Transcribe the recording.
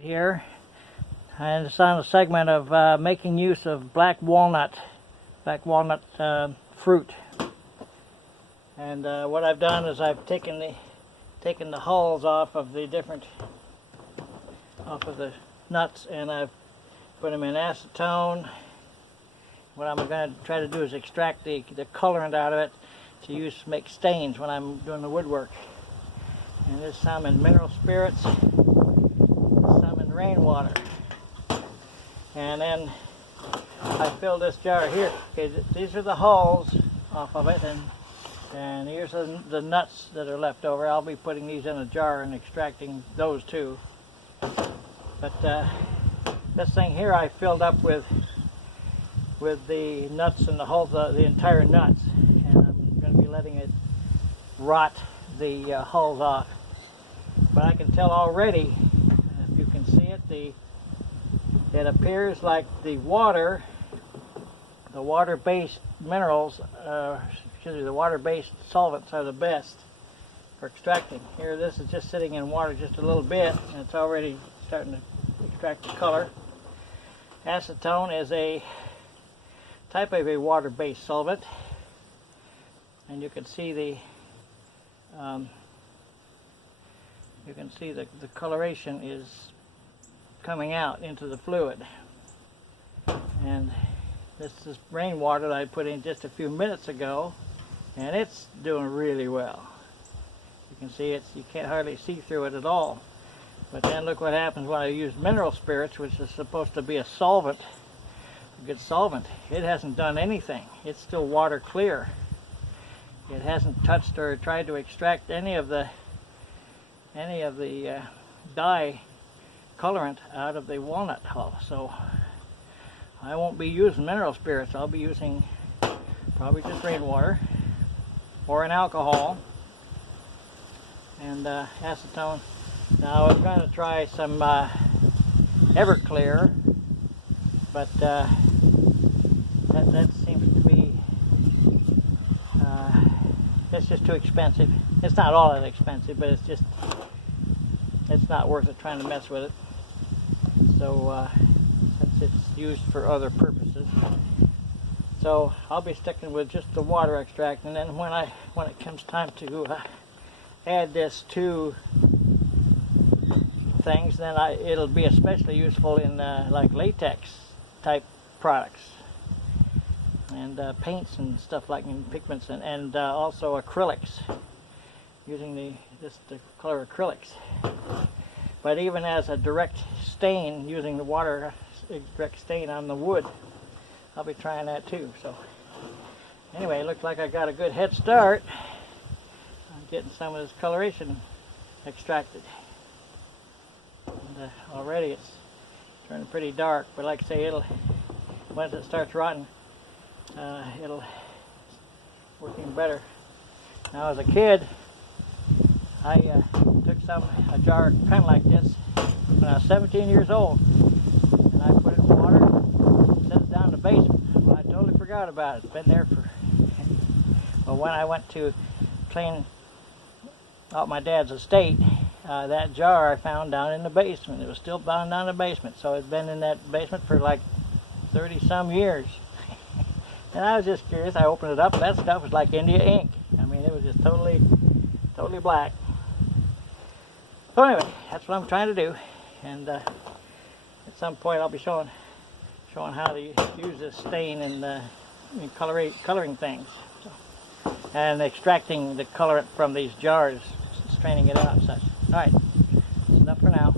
Here, and it's on a segment of making use of black walnut fruit. And what I've done is I've taken the hulls off of the nuts, and I've put them in acetone. What I'm going to try to do is extract the colorant out of it to make stains when I'm doing the woodwork. And there's some in mineral spirits, some in rainwater. And then I fill this jar here. Okay, these are the hulls off of it, and here's the nuts that are left over. I'll be putting these in a jar and extracting those too. But this thing here I filled up with the nuts and the hulls, the entire nuts, and I'm going to be letting it rot the hulls off. But I can tell already, if you can see it, it appears like the water-based minerals, the water-based solvents are the best for extracting. Here, this is just sitting in water just a little bit, and it's already starting to extract the color. Acetone is a type of a water-based solvent, and you can see the coloration is coming out into the fluid. And this is rainwater that I put in just a few minutes ago, and it's doing really well. You can see you can't hardly see through it at all. But then look what happens when I use mineral spirits, which is supposed to be a solvent, a good solvent. It hasn't done anything. It's still water clear. It hasn't touched or tried to extract any of the dye colorant out of the walnut hull. So I won't be using mineral spirits. I'll be using probably just rainwater or an alcohol and acetone. Now I was going to try some Everclear, but that seems to be it's just too expensive. It's not all that expensive, but it's not worth it trying to mess with it. So since it's used for other purposes, so I'll be sticking with just the water extract. And then when it comes time to add this to things, then it'll be especially useful in like latex type products and paints and stuff like, and pigments, and also acrylics, using the color acrylics. But even as a direct stain, using the water direct stain on the wood, I'll be trying that too. So anyway, it looks like I got a good head start on getting some of this coloration extracted. And already it's turning pretty dark, but like I say, once it starts rotting, it'll working better. Now as a kid, I took a jar kind of like this when I was 17 years old, and I put it in water, set it down in the basement. Well, I totally forgot about it. It's been there for well, when I went to clean out my dad's estate, that jar I found down in the basement. It was still down in the basement, so it's been in that basement for like 30 some years. And I was just curious. I opened it up. That stuff was like India ink. I mean, it was just totally black. So anyway, that's what I'm trying to do. And at some point I'll be showing how to use this stain in coloring things, and extracting the colorant from these jars, straining it out and such. All right, that's enough for now.